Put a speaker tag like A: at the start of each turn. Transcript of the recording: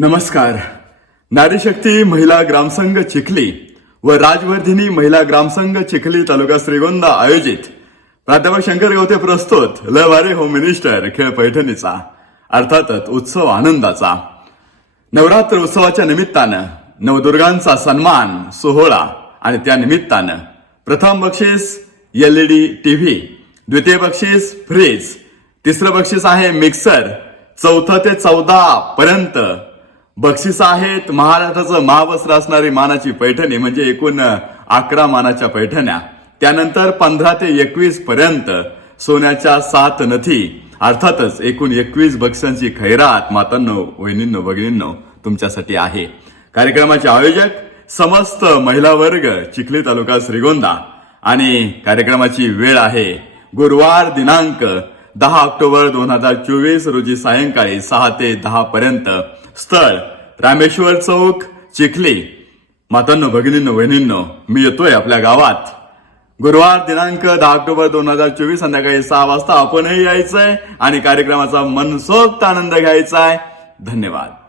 A: नमस्कार. नारीशक्ती महिला ग्रामसंघ चिखली व राजवर्धिनी महिला ग्रामसंघ चिखली तालुका श्रीगोंदा आयोजित. प्राध्यापक शंकर गवते प्रस्तुत. लवारे होम मिनिस्टर खेळ पैठणीचा. अर्थातच उत्सव आनंदाचा. नवरात्र उत्सवाच्या निमित्तानं नवदुर्गांचा सन्मान सोहळा आणि त्या निमित्तानं प्रथम बक्षीस L E D T V द्वितीय बक्षीस फ्रीज तिसरं बक्षीस आहे मिक्सर चौथं ते चौदा पर्यंत बक्षीस आहेत महाराष्ट्राचं महावस्त्र असणारी मानाची पैठणी म्हणजे एकूण अकरा मानाच्या पैठण्या. त्यानंतर पंधरा ते एकवीस पर्यंत सोन्याच्या सात नथी अर्थातच एकूण एकवीस बक्षांची खैरात मातांनो वहिनींनो भगिनींनो तुमच्यासाठी आहे. कार्यक्रमाचे आयोजक समस्त महिला वर्ग चिखली तालुका श्रीगोंदा. आणि कार्यक्रमाची वेळ आहे गुरुवार दिनांक दहा ऑक्टोबर दोन हजार चोवीस रोजी सायंकाळी सहा ते दहा पर्यंत स्थळ. रामेश्वर चौक चिखली. मातांनो भगिनींनो वहिनींनो मी येतोय आपल्या गावात. गुरुवार दिनांक दहा ऑक्टोबर दोन हजार चोवीस संध्याकाळी सहा वाजता आपणही यायचंय आणि कार्यक्रमाचा मनसोक्त आनंद घ्यायचा आहे धन्यवाद.